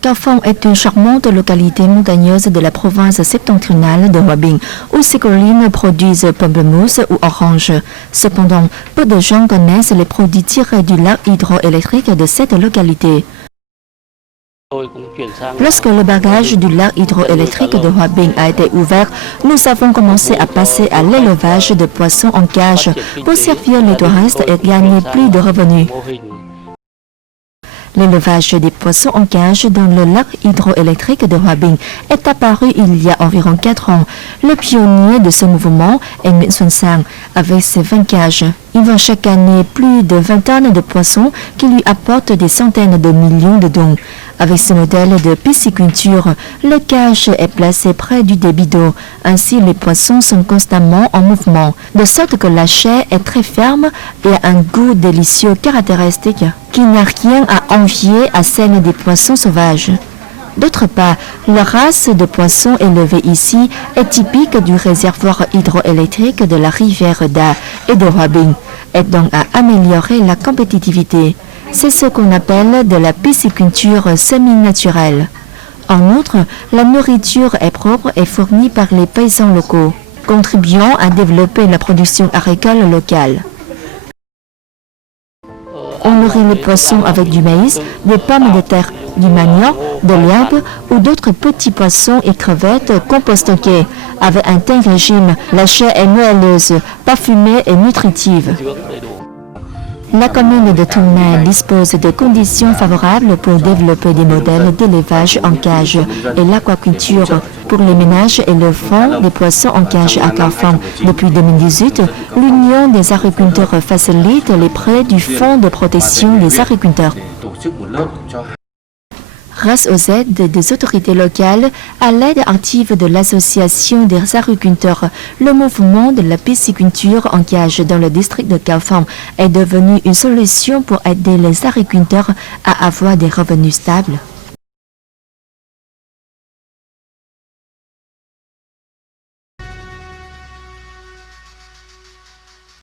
Kaohsiung est une charmante localité montagneuse de la province septentrionale de Hua-Bing, où ces collines produisent pamplemousse ou oranges. Cependant, peu de gens connaissent les produits tirés du lac hydroélectrique de cette localité. Lorsque le barrage du lac hydroélectrique de Hua-Bing a été ouvert, nous avons commencé à passer à l'élevage de poissons en cage pour servir les touristes et gagner plus de revenus. L'élevage des poissons en cage dans le lac hydroélectrique de Hua-Bing est apparu il y a environ 4 ans. Le pionnier de ce mouvement est Nguyễn Xuân Sang, avec ses 20 cages. Il vend chaque année plus de 20 tonnes de poissons qui lui apportent des centaines de millions de dons. Avec ce modèle de pisciculture, le cage est placé près du débit d'eau. Ainsi, les poissons sont constamment en mouvement, de sorte que la chair est très ferme et a un goût délicieux caractéristique qui n'a rien à envier à celle des poissons sauvages. D'autre part, la race de poissons élevés ici est typique du réservoir hydroélectrique de la rivière Da et de Hua-Bing, et donc à améliorer la compétitivité. C'est ce qu'on appelle de la pisciculture semi-naturelle. En outre, la nourriture est propre et fournie par les paysans locaux, contribuant à développer la production agricole locale. On nourrit les poissons avec du maïs, des pommes de terre, du manioc, de l'herbe ou d'autres petits poissons et crevettes compostoqués. Avec un tel régime, la chair est moelleuse, parfumée et nutritive. La commune de Tung Nai dispose de conditions favorables pour développer des modèles d'élevage en cage et l'aquaculture pour les ménages et le fonds des poissons en cage à Kaohsiung. Depuis 2018, l'Union des agriculteurs facilite les prêts du Fonds de protection des agriculteurs. Grâce aux aides des autorités locales, à l'aide active de l'Association des agriculteurs, le mouvement de la pisciculture en cage dans le district de Kaohsiung est devenu une solution pour aider les agriculteurs à avoir des revenus stables.